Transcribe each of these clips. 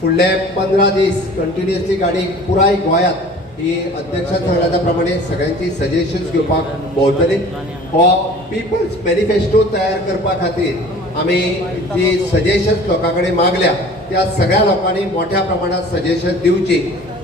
फुडले 15 दीस कंटिन्युअसली गाडी पुराय गोंयांत ही अध्यक्षान सांगल्या प्रमाणे सगळ्यांची सजेशन्स घेवपाक भोंवतली। हो पिपल्स मॅनिफेस्टो तयार करपा खातीर आमी जी सजेशन्स लोकां कडेन मागल्या त्या सगळ्या लोकांनी मोठ्या प्रमाणात सजेशन दिवची।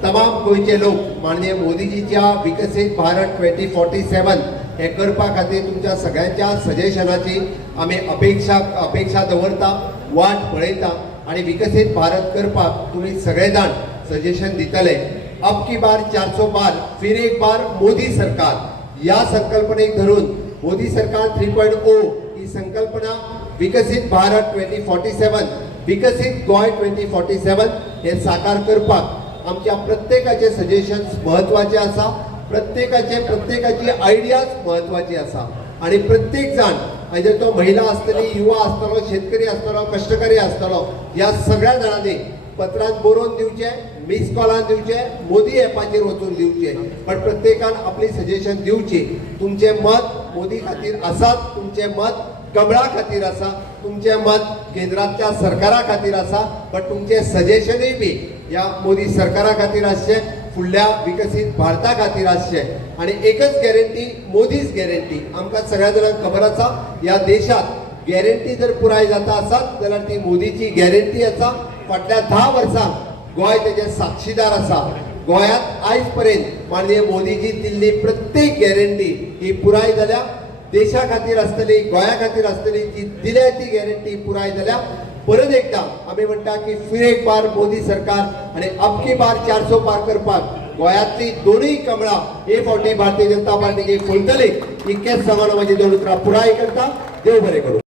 तमाम गोंयचे लोक माननीय मोदीजीच्या विकसीत भारत 2047 हे करपा खातीर तुमच्या सगळ्यांच्या सजेशनाची आमी अपेक्षा दवरता, वाट पळयता आणि विकसीत भारत करपाक तुम्ही सगळे जाण सजेशन दितले। अब की बार 400 बार फिर एक बार मोदी सरकार या संकल्पनेक धरून मोदी सरकार 3.0 ही संकल्पना विकसित भारत 2047 विकसित गोय 2047 हे साकार करपाक आमच्या प्रत्येकाचे सजेशन्स महत्वाचे आसा। प्रत्येकाची आयडियाज महत्वाची आसा आणि प्रत्येक जाण म्हणजे तो महिला असतली, युवा असतलो, शेतकरी असतलो, कष्टकरी असतलो, या सगळ्या जाणांनी पत्रांत बरोवन दिवचे, मिस कॉलान दिवचे, मोदी ॲपाचेर वचून दिवचे, पण प्रत्येकान आपली सजेशन दिवची। तुमचे मत मोदी खातीर आसात, तुमचे मत कमळा खातीर आसा, तुमचे मत केंद्राच्या सरकारा खातीर आसा, पण तुमचे सजेशनय बी या मोदी सरकारा खातीर आसचे, फुडल्या विकसित भारता खातीर आसचे। आणि एकच गॅरंटी, मोदीच गॅरंटी। आमकां सगळ्या जाणांक खबर आसा या देशात गॅरंटी जर पुराय जाता आसत जाल्यार ती मोदीची गॅरंटी आसा। फाटल्या 10 वर्सांक गोंय तेजे साक्षीदार आसा। गोंयांत आयज पर्यंत माननीय मोदीजी दिल्ली प्रत्येक गॅरंटी ही पुराय जाल्या। देशा खातीर आसतली, गोंया खातीर आसतली, ती दिल्या ती गॅरंटी पुराय जाल्या। परत एकदा आमी म्हणटा की फिर एक बार मोदी सरकार आणि अब की बार 400 पार करपाक गोंयांतली दोनूय कमळां हे फावटी भारतीय जनता पार्टीची फुलतली। इतकेच सांगून म्हजी दोन उतरां पुराय करता। देव बरें करूं।